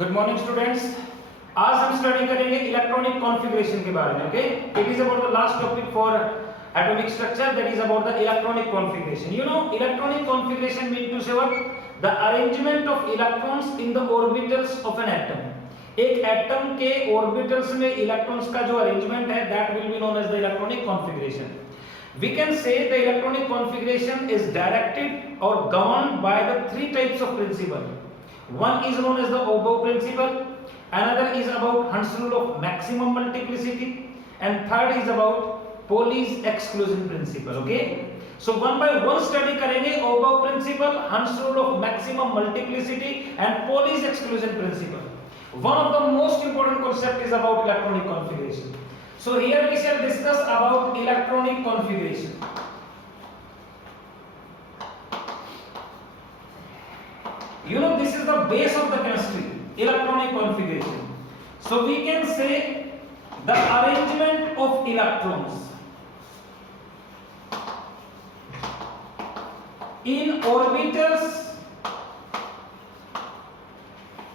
Good morning students. आज हम study करेंगे इलेक्ट्रॉनिक कॉन्फ़िगरेशन के बारे में। Okay, it is about the last topic for atomic structure, that is about the electronic configuration. You know, electronic configuration mean to say what? The arrangement of electrons in the orbitals of an atom. एक atom के orbitals में electrons का जो arrangement है, that will be known as the electronic configuration. We can say the electronic configuration is directed or governed by the three types of principle. One is known as the Above principle, another is about Hund's rule of maximum multiplicity, and third is about Pauli's exclusion principle. Okay, so one by one study करेंगे Above principle, Hund's rule of maximum multiplicity, and Pauli's exclusion principle. One of the most important concept is about electronic configuration. So here we shall discuss about electronic configuration. You know, this is the base of the chemistry, electronic configuration. So we can say the arrangement of electrons in orbitals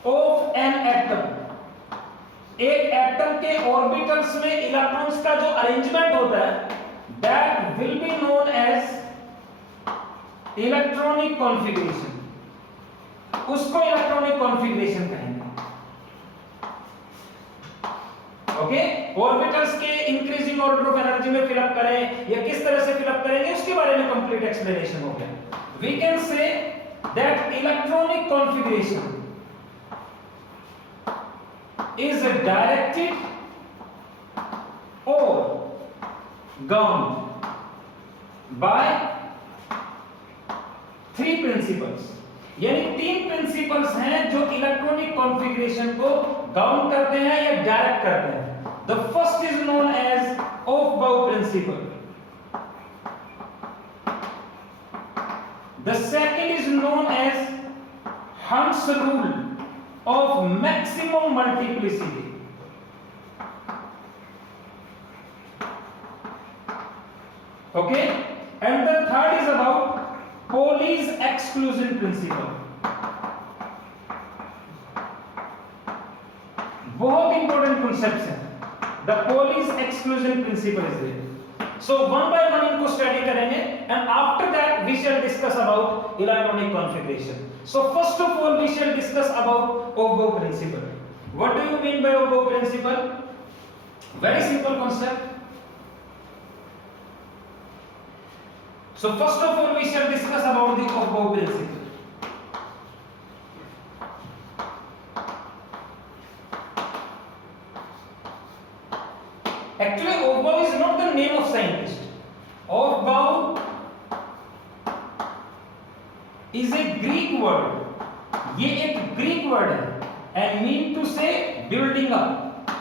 of an atom. एक atom के orbitals में electrons का जो arrangement होता है, that will be known as electronic configuration. उसको electronic configuration कहेंगे. Okay, orbitals के इंक्रीजिंग ऑर्डर ऑफ एनर्जी में फिलअप करें या किस तरह से फिलअप करेंगे उसके बारे में कंप्लीट एक्सप्लेनेशन हो गया. We can say that electronic configuration is directed or governed by three principles. यानी तीन प्रिंसिपल्स हैं जो इलेक्ट्रॉनिक कॉन्फ़िगरेशन को गवर्न करते हैं या डायरेक्ट करते हैं. The first is known as Aufbau principle. The second is known as Hund's rule of maximum multiplicity. Okay, and the third is about Pauli's exclusion principle. बहुत important concepts हैं. The Pauli's exclusion principle is there. So one by one इनको study करेंगे and after that we shall discuss about electronic configuration. So first of all we shall discuss about Above principle. What do you mean by Above principle? Very simple concept. So first of all we shall discuss about the Above principle. Actually Above is not the name of scientist. Above is a Greek word. ये एक Greek word है and mean to say building up.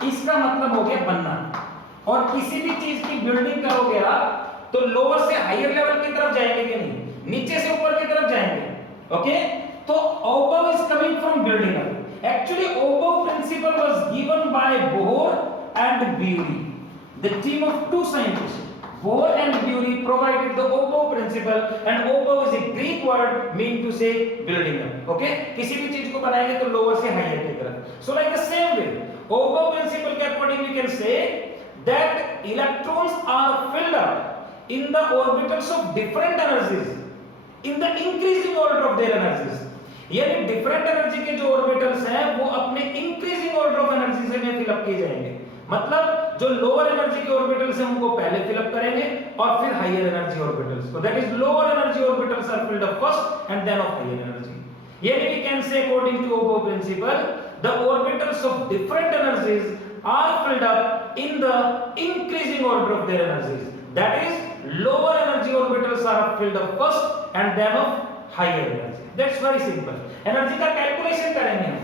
इसका मतलब हो गया बनना. और किसी भी चीज की बिल्डिंग करोगे आप तो लोअर से हायर लेवल की तरफ जाएंगे कि नहीं, नीचे से ऊपर की तरफ जाएंगे. ओके, तो above is coming from building up. Actually above principle was given by Bohr and Bury, the team of two scientists. Bohr and Bury provided the above principle, and above is a Greek word mean to say building up. Okay, किसी भी चीज को बनाएंगे तो lower से higher की तरफ. So like the same way, above principle के according we can say that electrons are filled up in the orbitals of different energies in the increasing order of their energies. यानी different energy के जो orbitals हैं वो अपने increasing order of energy से में fill up किए जाएंगे. मतलब जो लोअर एनर्जी के ऑर्बिटल्स हैं उनको पहले फिलअप करेंगे और फिर हायर एनर्जी ऑर्बिटल्स को. That is lower energy orbitals are filled up first and then of higher energy. यानी we can say according to Aufbau principle the orbitals of different energies are filled up in the increasing order of their energies. That is lower energy orbitals are filled up first and then of higher energy. That's very simple. Energy का calculation करेंगे हम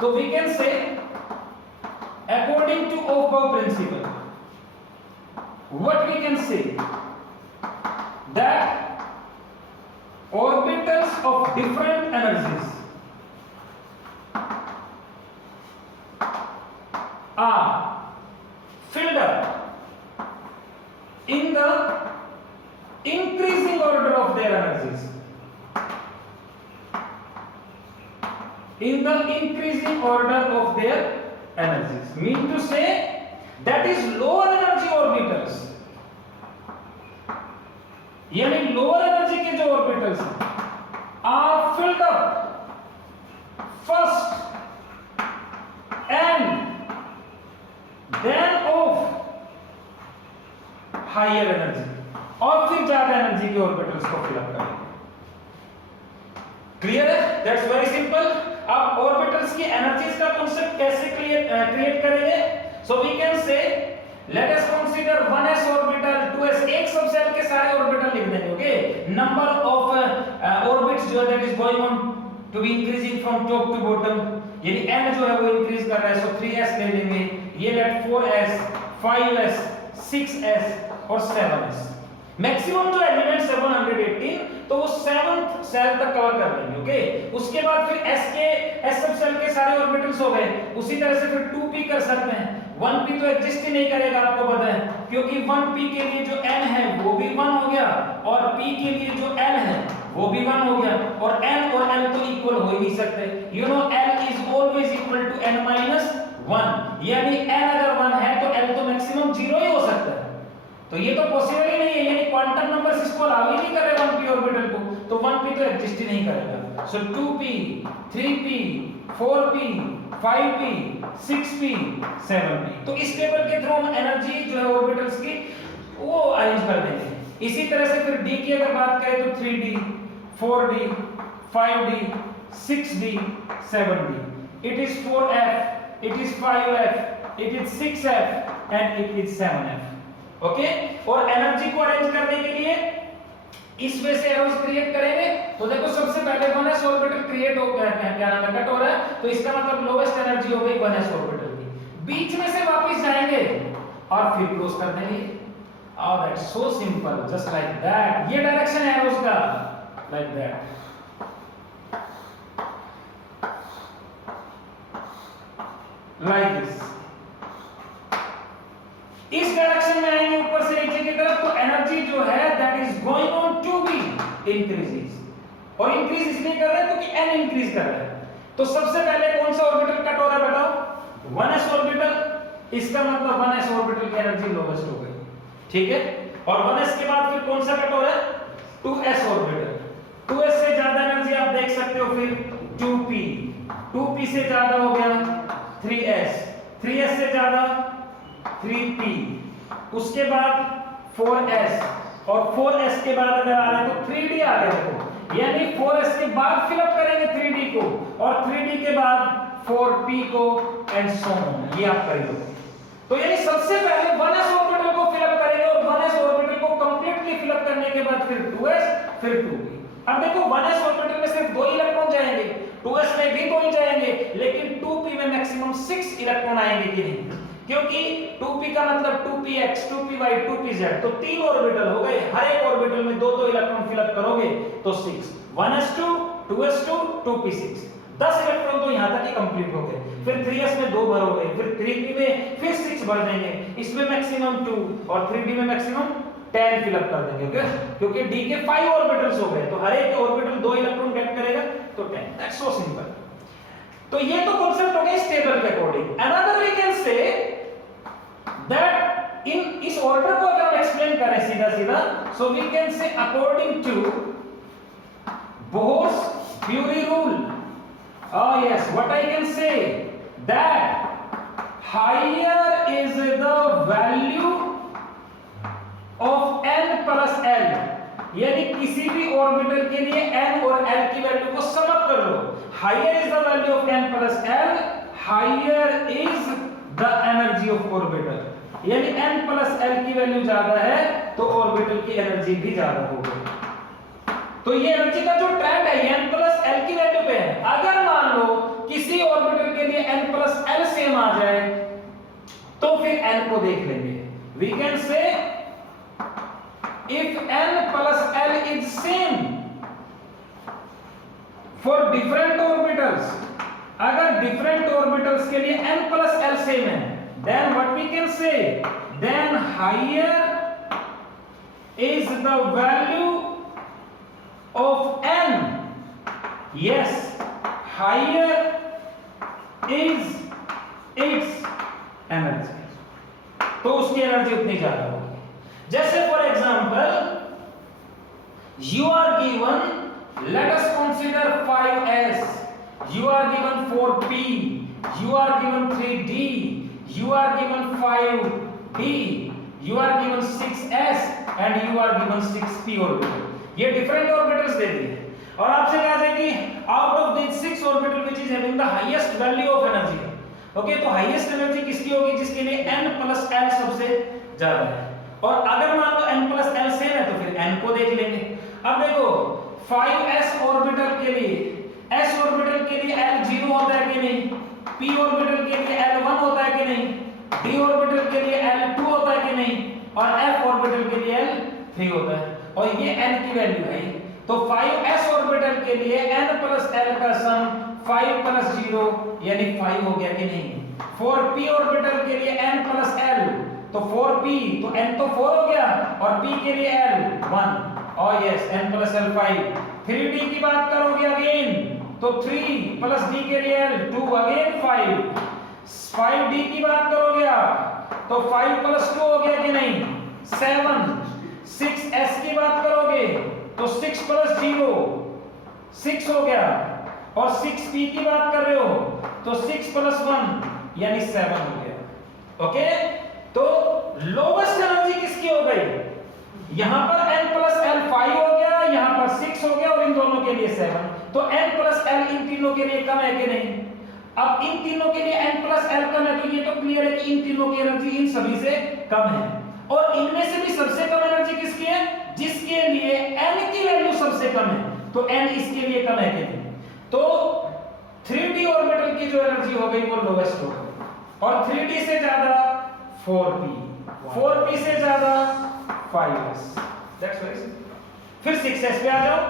तो we can से according to above principle, what we can say that orbitals of different energies are filled up in the increasing order of their energies. in the increasing order of their energies. Mean to say that is lower energy orbitals, यानी lower energy के जो orbitals are filled up first and then of higher energy, और फिर ज्यादा energy के orbitals को fill up करेंगे। Clear है? That's very simple. अब ऑर्बिटल्स की एनर्जीज का कांसेप्ट कैसे क्रिएट करेंगे? So we can say let us consider 1s orbital, 2s, एक सबसेल के सारे ऑर्बिटल लिख देंगे। ओके, नंबर ऑफ ऑर्बिट्स जो that is going on to be increasing from top to bottom, यानी n जो है वो इंक्रीज कर रहा है, सो 3s ले लेंगे, ये लेट 4s, 5s, 6s और 7s। मैक्सिमम जो एलिमेंट 718, तो वो 7th सेल तक कवर कर लेंगे। ओके, उसके बाद फिर s सब सेल के सारे ऑर्बिटल्स हो गए। उसी तरह से फिर 2p कर सकते हैं। 1p तो एग्जिस्ट ही नहीं करेगा, आपको पता है, क्योंकि 1p के लिए जो n है वो भी 1 हो गया, और p के लिए जो l है वो भी 1 हो गया, और n और l तो इक्वल हो ही नहीं सकते। You know l is always equal to n minus 1, यानी n अगर 1 है तो l तो मैक्सिमम 0 ही हो सकता है। तो ये तो पॉसिबल ही नहीं है, यानी क्वांटम नंबर्स इसको अलाउ ही नहीं कर रहे 1p ऑर्बिटल को, तो 1p तो एग्जिस्ट ही नहीं करेगा। सो 2p, 3p, 4p, 5p, 6p, 7p। तो इस टेबल के थ्रू हम एनर्जी जो है ऑर्बिटल्स की वो अरेंज कर देंगे। इसी तरह से फिर d की अगर बात करें तो 3d, 4d, 5d, 6d, 7d। It is 4f, it is 5f, it is 6f and it is 7f। Okay, और एनर्जी को अरेंज करने के लिए इस वे से एरोस क्रिएट करेंगे। तो देखो सबसे पहले 1s ऑर्बिटल क्रिएट हो गया, क्या नाम है, कट हो रहा है, तो इसका मतलब लोवेस्ट एनर्जी हो गई 1s ऑर्बिटल की। बीच में से वापस जाएंगे और फिर क्लोज कर देंगे। और that's so simple, just like that. ये डायरेक्शन है एरोस का, लाइक दैट। लाइक दिस, इस डायरेक्शन में आएंगे ऊपर से नीचे की तरफ, तो एनर्जी जो है that is going on to be increases, और इंक्रीज इसलिए कर रहे हैं क्योंकि n इंक्रीज कर रहा है। तो सबसे पहले कौन सा ऑर्बिटल कट हो रहा है बताओ? 1s ऑर्बिटल, इसका मतलब 1s ऑर्बिटल की एनर्जी लोवेस्ट हो गई, ठीक है। और 1s के बाद फिर कौन सा कट हो रहा है? 2s orbital. 2s से ज्यादा एनर्जी आप देख सकते हो फिर 2p, 2p से ज्यादा हो गया 3s, 3s से ज्यादा 3p, उसके बाद 4s, और 4s के बाद अगर आ रहा है तो 3d आ गया। देखो, यानी 4s के बाद फिलअप करेंगे 3d को, और 3d के बाद 4p को, एंड सो ऑन। ये आप करेंगे। तो यानी सबसे पहले 1s ऑर्बिटल को फिलअप करेंगे, और 1s ऑर्बिटल को कंप्लीटली फिलअप करने के बाद फिर 2s, फिर 2p। अब देखो 1s ऑर्बिटल में सिर्फ 2 इलेक्ट्रॉन जाएंगे, 2s में भी 2 ही जाएंगे, लेकिन 2p में मैक्सिमम 6 इलेक्ट्रॉन आएंगे कि नहीं? क्योंकि 2p का मतलब 2px, 2py, 2pz, तो 3 ऑर्बिटल हो गए। हर एक ऑर्बिटल में 2-2 इलेक्ट्रॉन फिलअप करोगे तो 6, 1s2, 2s2, 2p6, 10 इलेक्ट्रॉन तो यहां तक ही कंप्लीट हो गए। फिर 3s में 2 भरोगे, फिर 3p में फिर 6 भर देंगे, इसमें मैक्सिमम 2, और 3d में मैक्सिमम 10 फिलअप कर देंगे। ओके, क्योंकि d के 5 ऑर्बिटल्स हो गए, तो हर एक ऑर्बिटल 2 इलेक्ट्रॉन गेट करेगा, तो 10। That's so simple. तो ये तो कांसेप्ट हो गया स्टेबल के according. Another we can say that in इस ऑर्डर को अगर हम एक्सप्लेन करें सीधा सीधा, so we can say according to Bohr's-Bury rule, yes, what I can say that higher is the value of n plus l, यानी किसी भी ऑर्बिटल के लिए n और l की वैल्यू को सम अप कर लो। Higher is the value of n plus l, higher is the energy of orbital, यानी n plus l की वैल्यू ज्यादा है तो ऑर्बिटल की एनर्जी भी ज्यादा होगी। तो ये एनर्जी का जो ट्रेंड है n plus l की वैल्यू पे है। अगर मान लो किसी ऑर्बिटल के लिए n plus l सेम आ जाए तो फिर n को देख लेंगे। We can say if n plus l is same for different orbitals, अगर different orbitals के लिए n plus l सेम है, then what we can say, then higher is the value of n, yes, higher is its energy, तो उसकी energy उतनी ज्यादा होगी। जैसे for example you are given, let us consider 5s, you are given 4p, you are given 3d, you are given 5d, you are given 6s and you are given 6p orbital। ये different orbitals दे दिए और आपसे कहा जाए कि out of this 6 orbital which is having the highest value of energy, okay, तो highest energy किसकी होगी? जिसके लिए n प्लस l सबसे ज्यादा है। और अगर मान लो n प्लस l सेम है तो फिर n को देख लेंगे। अब देखो 5s ऑर्बिटल के लिए, s ऑर्बिटल के लिए l 0 होता है कि नहीं, p ऑर्बिटल के लिए l 1 होता है कि नहीं, d ऑर्बिटल के लिए l 2 होता है कि नहीं, और f ऑर्बिटल के लिए l 3 होता है, और ये n की वैल्यू है। तो 5s ऑर्बिटल के लिए n प्लस l का सम 5 प्लस 0 यानी 5 हो गया कि नहीं। 4p ऑर्बिटल के लिए n प्लस l, तो 4p, तो n तो 4 हो गया और p के लिए l 1, और yes n plus l 5। 3d की बात करोगे अगेन तो 3 प्लस d के लिए l 2 अगेन 5। 5d की बात करोगे आप तो 5 प्लस 2 हो गया कि नहीं 7। 6s की बात करोगे तो 6 प्लस 0 6 हो गया, और 6p की बात कर रहे हो तो 6 प्लस 1 यानी 7 हो गया। ओके, तो लोवेस्ट एनर्जी किसकी हो गई? यहां पर n प्लस l 5 हो गया, यहां पर 6 हो गया और इन दोनों के लिए 7, तो n प्लस l इन तीनों के लिए कम है कि नहीं? अब इन तीनों के लिए n प्लस l कम है तो ये तो क्लियर है कि इन तीनों की एनर्जी इन सभी से कम है, और इनमें से भी सबसे कम एनर्जी किसकी है? जिसके लिए n की वैल्यू सबसे कम है, तो n इसके लिए कम है कि नहीं? तो 3d ऑर्बिटल की जो एनर्जी हो गई वो लोवेस्ट हो गई, और 3d से ज्यादा 4p, 4p से ज्यादा 5s, दैट्स वेरी सिंपल। फिर 6s पे आ जाओ,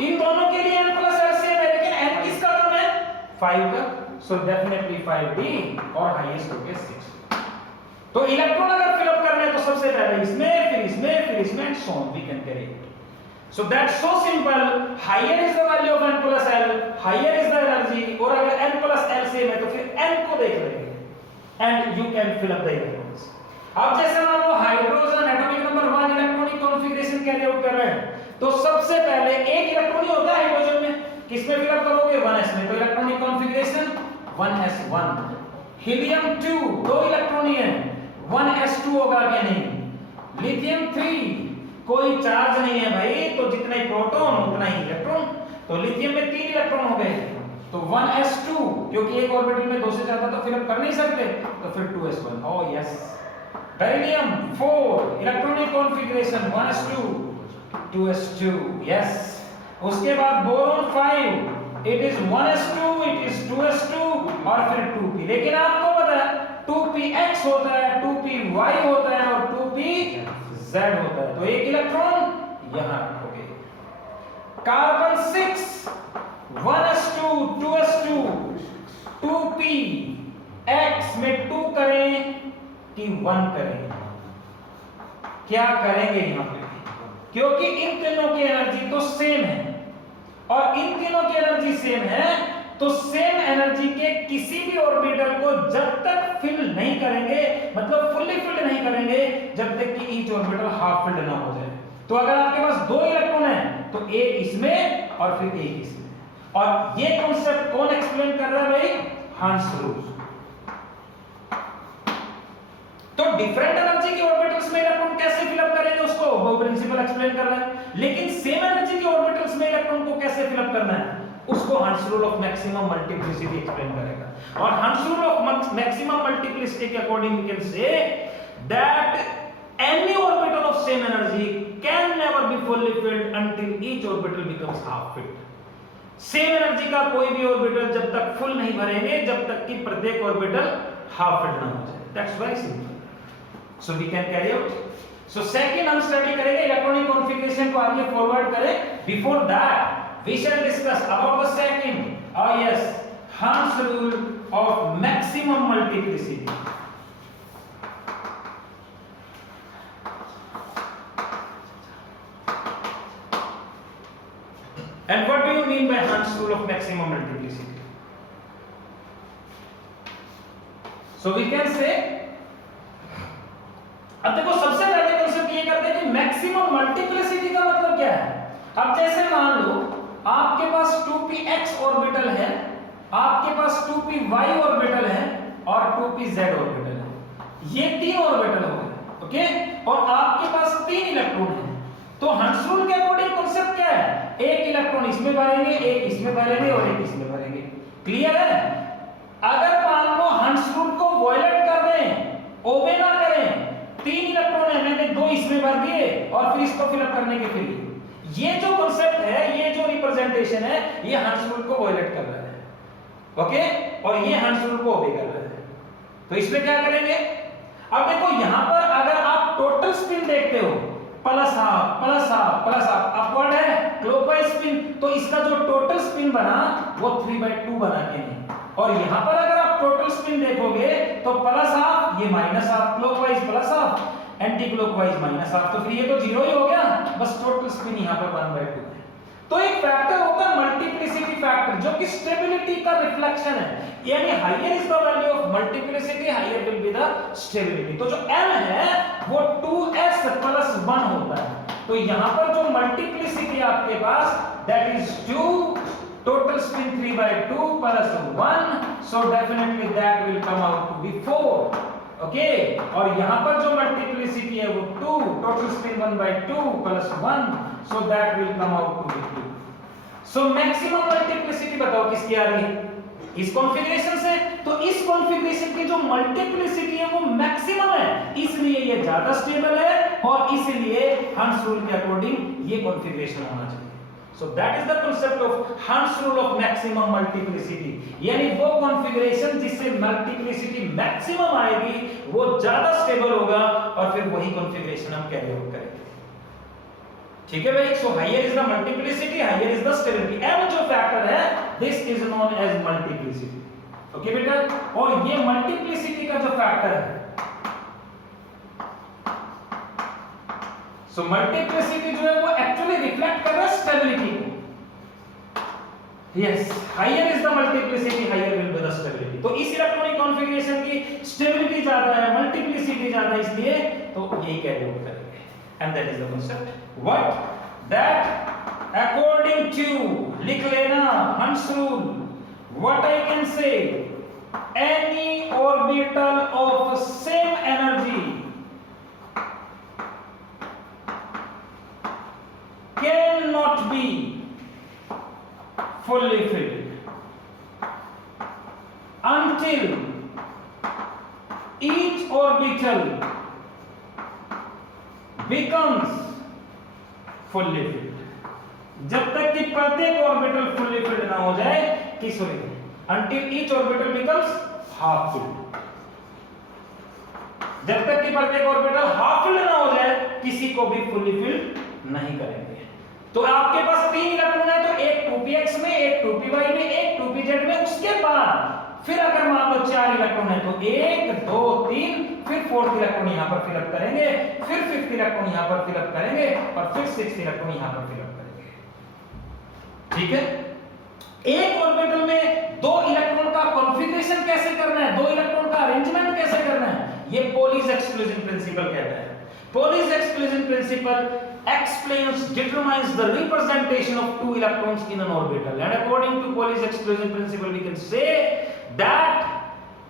इन दोनों के लिए n प्लस l सेम है, लेकिन n किसका कम है? 5 का, सो डेफिनेटली 5d और हाईएस्ट हो गया 6। तो इलेक्ट्रॉन अगर फिल अप करना है तो सबसे पहले इसमें, फिर इसमें, फिर इसमें, and so on we can carry it. So that's so simple. Higher is the value of n plus l, higher is the energy, और अगर n plus l सेम है तो फिर n को देख लेंगे and you can fill up the electrons। अब जैसे मान लो hydrogen atomic number 1 electronic configuration carry out कर रहे हैं, तो सबसे पहले एक इलेक्ट्रॉन ही होता है हाइड्रोजन में, किसमें फिल अप करोगे? 1s में, तो इलेक्ट्रॉनिक कॉन्फ़िगरेशन 1s1। हीलियम 2 दो इलेक्ट्रॉन ही है, 1s2 होगा क्या नहीं? लिथियम 3 कोई चार्ज नहीं है भाई, तो जितने प्रोटॉन उतना ही इलेक्ट्रॉन, तो लिथियम में 3 इलेक्ट्रॉन हो गए, तो 1s2, क्योंकि एक ऑर्बिटल में 2 से ज्यादा तो फिल अप कर नहीं सकते, तो फिर 2s1। Oh yes. Beryllium 4 electronic configuration 1s2 2s2, yes. उसके बाद boron 5 it is 1s2 it is 2s2 और फिर 2p, लेकिन आपको पता है 2px होता है, 2py होता है और 2pz होता है, तो एक इलेक्ट्रॉन यहां रखोगे। कार्बन 6 1s2 2s2 2px में 2 करें कि 1 करें? क्या करेंगे यहां पे? क्योंकि इन तीनों की एनर्जी तो सेम है, और इन तीनों की एनर्जी सेम है, तो सेम एनर्जी के किसी भी ऑर्बिटल को जब तक फिल नहीं करेंगे, मतलब फुल्ली फिल्ड नहीं करेंगे, जब तक कि ईच ऑर्बिटल हाफ फिल्ड ना हो जाए। तो अगर आपके पास 2 इलेक्ट्रॉन है तो एक इसमें और फिर एक इसमें, और ये कॉन्सेप्ट कौन एक्सप्लेन कर रहा है भाई? Hund's rule. तो डिफरेंट एनर्जी के ऑर्बिटल्स में इलेक्ट्रॉन कैसे फिल अप करेंगे उसको वो प्रिंसिपल एक्सप्लेन कर रहा है, लेकिन सेम एनर्जी के ऑर्बिटल्स में इलेक्ट्रॉन को कैसे फिल अप करना है उसको Hund's rule of maximum multiplicity explain करेगा। और Hund's rule of maximum multiplicity के according we can say that any orbital of same energy can never be fully filled until each orbital becomes half filled. Same energy का कोई भी orbital जब तक full नहीं भरेंगे जब तक कि प्रत्येक ऑर्बिटल हाफ फिल्ड ना हो जाए। That's very simple, so we can carry out. So second हम स्टडी करेंगे इलेक्ट्रॉनिक कॉन्फ़िगरेशन को आगे फॉरवर्ड करें। Before that we shall discuss about the second, yes, Hans rule of maximum multiplicity। And Hund's rule of maximum multiplicity. So we can say, अब देखो सबसे पहले concept ये करते हैं कि मैक्सिमम मल्टीप्लिसिटी का मतलब क्या है। अब जैसे मान लो आपके पास 2px ऑर्बिटल है, आपके पास 2py ऑर्बिटल है और 2pz ऑर्बिटल है, ये तीन ऑर्बिटल हो गए, ओके, और आपके पास तीन इलेक्ट्रॉन है। तो हंस रूल के अकॉर्डिंग कांसेप्ट क्या है, एक इलेक्ट्रॉन इसमें भरेंगे, एक इसमें भरेंगे और एक इसमें भरेंगे। क्लियर है? अगर मान लो हंस रूल को वॉयलेट कर रहे हैं, ओबे ना करें, तीन इलेक्ट्रॉन है, मैंने दो इसमें भर दिए और फिर इसको फिलअप करने के फिर ये जो कांसेप्ट है, ये जो रिप्रेजेंटेशन है, ये हंस रूल को वॉयलेट कर रहा है, ओके, और ये हंस रूल को ओबे कर रहा है। तो इसमें क्या करेंगे, अब देखो यहां पर अगर आप टोटल स्पिन देखते हो, plus half plus half plus half, upward है क्लॉकवाइज स्पिन, तो इसका जो टोटल स्पिन बना वो 3/2 बना के नहीं। और यहां पर अगर आप टोटल स्पिन देखोगे तो प्लस हाफ, ये minus half, clockwise plus half, anti clockwise minus half, तो फिर ये तो जीरो ही हो गया, बस टोटल स्पिन यहां पर 1/2 है। तो एक फैक्टर होता है मल्टीप्लिसिटी फैक्टर, जो कि स्टेबिलिटी का रिफ्लेक्शन है, यानी higher is the value of multiplicity, higher will be the stability. तो जो m है वो 2s + 1 होता है। तो यहां पर जो मल्टीप्लिसिटी आपके पास that is 2, total spin 3/2 plus 1, so definitely that will come out to be 4, okay, और यहाँ पर जो multiplicity है वो 2, total spin 1/2 plus 1, so that will come out to be 2. so maximum multiplicity बताओ किसकी आ रही है, इस कॉन्फ़िगरेशन से। तो इस कॉन्फ़िगरेशन की जो मल्टीप्लिसिटी है वो मैक्सिमम है, इसलिए ये ज्यादा स्टेबल है और इसलिए हंस रूल के अकॉर्डिंग ये कॉन्फ़िगरेशन होना चाहिए। So that is the concept of Hund's rule of maximum multiplicity, यानी वो कॉन्फ़िगरेशन जिससे मल्टीप्लिसिटी मैक्सिमम आएगी वो ज्यादा स्टेबल होगा और फिर वही कॉन्फ़िगरेशन हम कैरी आउट करेंगे। ठीक है भाई, so higher is the multiplicity, higher is the stability. m जो फैक्टर है this is known as multiplicity, okay बेटा, और ये मल्टीप्लिसिटी का जो फैक्टर है, सो मल्टीप्लिसिटी जो है वो एक्चुअली रिफ्लेक्ट कर रहा है स्टेबिलिटी को। Yes, higher is the multiplicity, higher will be the stability. तो इस इलेक्ट्रॉनिक कॉन्फ़िगरेशन की स्टेबिलिटी ज्यादा है, मल्टीप्लिसिटी ज्यादा है, इसलिए तो यही कैरी आउट करेंगे। And that is the concept what, that according to, लिख लेना Hund's rule, what I can say, any orbital of same energy cannot be fully filled until each orbital becomes fully filled। जब तक कि प्रत्येक orbital fully filled ना हो जाए, कि sorry, until each orbital becomes half filled। जब तक कि प्रत्येक ऑर्बिटल हाफ फिल्ड ना हो जाए, किसी को भी फुल्ली फिल्ड नहीं करेंगे। तो आपके पास तीन इलेक्ट्रॉन है, तो एक 2px में, एक 2py में, एक 2pz में, उसके बाद फिर अगर मान लो चार इलेक्ट्रॉन है तो 1 2 3, फिर फोर्थ इलेक्ट्रॉन यहां पर फिलअप करेंगे, फिर फिफ्थ इलेक्ट्रॉन यहां पर फिलअप करेंगे और फिर सिक्स्थ इलेक्ट्रॉन यहां पर फिलअप करेंगे। ठीक है, एक ऑर्बिटल में दो इलेक्ट्रॉन का कॉन्फ़िगरेशन कैसे करना है, दो इलेक्ट्रॉन का अरेंजमेंट कैसे करना है, ये पोलीज एक्सक्लूजन प्रिंसिपल कहता है। Pauli's exclusion principle determines the representation of two electrons in an orbital, and according to Pauli's exclusion principle we can say that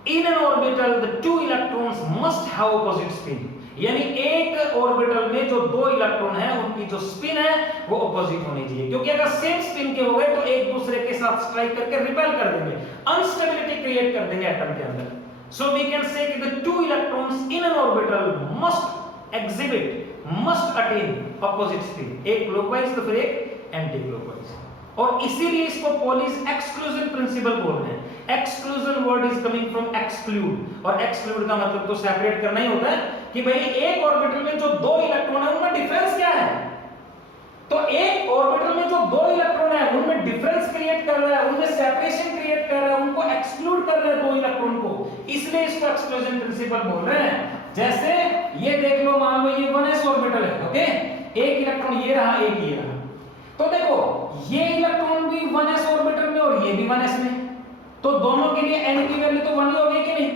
in an orbital the two electrons must have opposite spin, यानी एक orbital में जो दो electron है उनकी जो spin है वो ऑपोजिट होनी चाहिए, क्योंकि अगर सेम स्पिन के हो गए तो एक दूसरे के साथ स्ट्राइक करके रिपेल कर देंगे, अनस्टेबिलिटी क्रिएट कर देंगे एटम के अंदर। So we can say that the two electrons in an orbital must attain opposite spin, एक क्लॉकवाइज तो फिर एक एंटी क्लॉकवाइज, और इसीलिए इसको पॉलीज एक्सक्लूजन प्रिंसिपल बोल रहे हैं। Exclusion word is coming from exclude, और एक्सक्लूड का मतलब तो सेपरेट करना ही होता है कि भाई एक ऑर्बिटल में जो दो इलेक्ट्रॉन है उनमें डिफरेंस क्या है। तो एक ऑर्बिटल में जो दो इलेक्ट्रॉन है उनमें डिफरेंस क्रिएट कर रहा है, उनमें सेपरेशन क्रिएट कर रहा है, उनको एक्सक्लूड कर रहा है दो इलेक्ट्रॉन को, इसलिए इसको एक्सक्लूजन प्रिंसिपल बोल रहे हैं। जैसे ये देख लो, मान लो ये 1s ऑर्बिटल है, ओके, एक इलेक्ट्रॉन ये रहा, एक ये रहा, तो देखो ये इलेक्ट्रॉन भी 1s ऑर्बिटल में और ये भी 1s में, तो दोनों के लिए n की वैल्यू तो 1 ही होगी कि नहीं?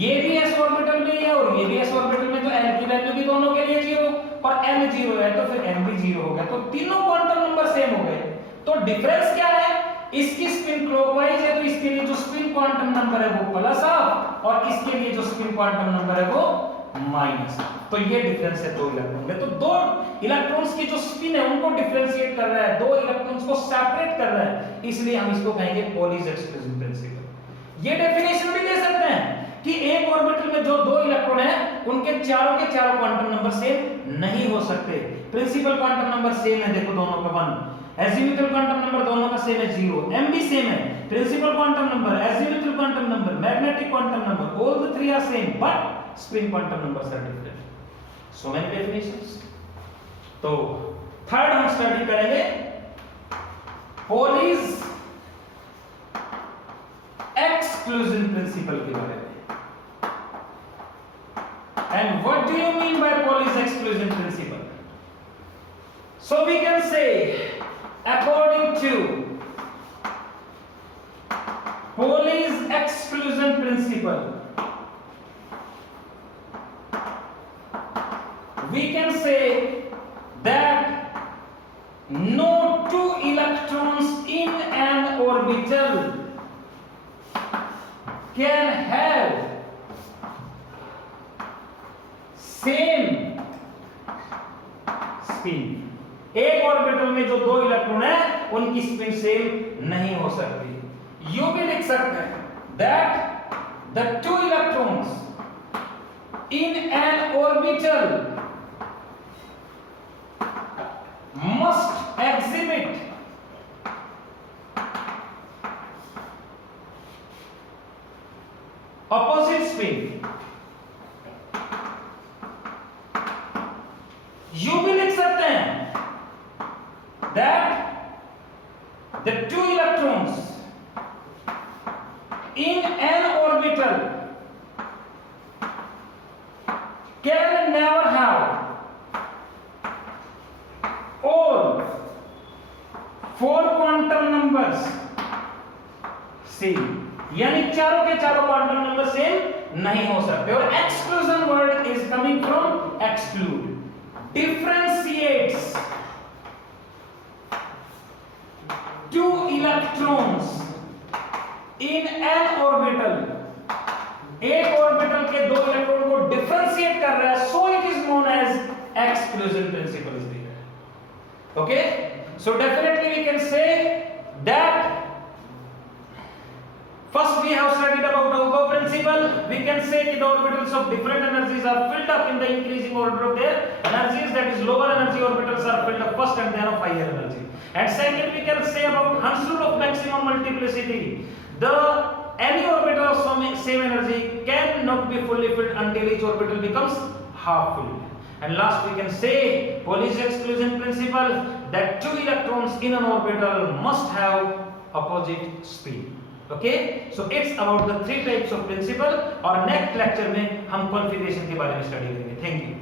ये भी s ऑर्बिटल में है और ये भी s ऑर्बिटल में, तो n की वैल्यू भी दोनों के लिए 0 और n 0 है तो फिर n भी 0 हो गया, तो तीनों क्वांटम नंबर सेम हो गए। तो डिफरेंस क्या है? इसकी स्पिन क्लॉकवाइज है तो इसके लिए जो स्पिन क्वांटम नंबर है वो प्लस हाफ और इसके लिए जो स्पिन क्वांटम नंबर है वो माइनस। तो ये डिफरेंस है दो इलेक्ट्रॉन में। तो दो इलेक्ट्रॉन्स की जो स्पिन है उनको डिफरेंशिएट कर रहा है, दो इलेक्ट्रॉन्स को सेपरेट कर रहा है, इसलिए हम इसको कहेंगे पॉलीज एक्सक्लूजन प्रिंसिपल। ये डेफिनेशन भी दे सकते हैं कि एक ऑर्बिटल में जो दो इलेक्ट्रॉन है उनके चारों के चारों क्वांटम नंबर सेम नहीं हो सकते। प्रिंसिपल क्वांटम नंबर सेम है, देखो दोनों का 1, एजीमुथल क्वांटम नंबर दोनों का सेम है 0, m भी सेम है, principal quantum number, azimuthal quantum number, magnetic quantum number, all the three are same but spin quantum numbers are different. So many definitions. तो थर्ड हम स्टडी करेंगे Pauli's exclusion principle के बारे में। And what do you mean by Pauli's exclusion principle? So we can say, according to Pauli's exclusion principle, we can say that no two electrons in an orbital can have same spin. एक orbital में जो दो electron है उनकी spin same नहीं हो सकती। You भी लिख सकते हैं that the two electrons in an orbital must exhibit opposite spin. You भी लिख सकते हैं that the two electrons in an orbital can never have all four quantum numbers same, यानी चारों के चारों क्वांटम नंबर सेम नहीं हो सकते। और exclusion word is coming from exclude, differentiates two electrons in an orbital, एक ऑर्बिटल के दो इलेक्ट्रॉन को डिफरेंशिएट कर रहा है, so it is known as exclusion principle is there. Okay, so definitely we can say that first we have studied about Auger principle. We can say that the orbitals of different energies are filled up in the increasing order of their energies, that is lower energy orbitals are filled up first and then of higher energy. And second we can say about Hund's rule of maximum multiplicity. Any orbital of same energy cannot be fully filled until each orbital becomes half filled. And last we can say Pauli's exclusion principle, that two electrons in an orbital must have opposite spin. Okay, so it's about the three types of principle, और next lecture में हम configuration के बारे में study करेंगे। Thank you.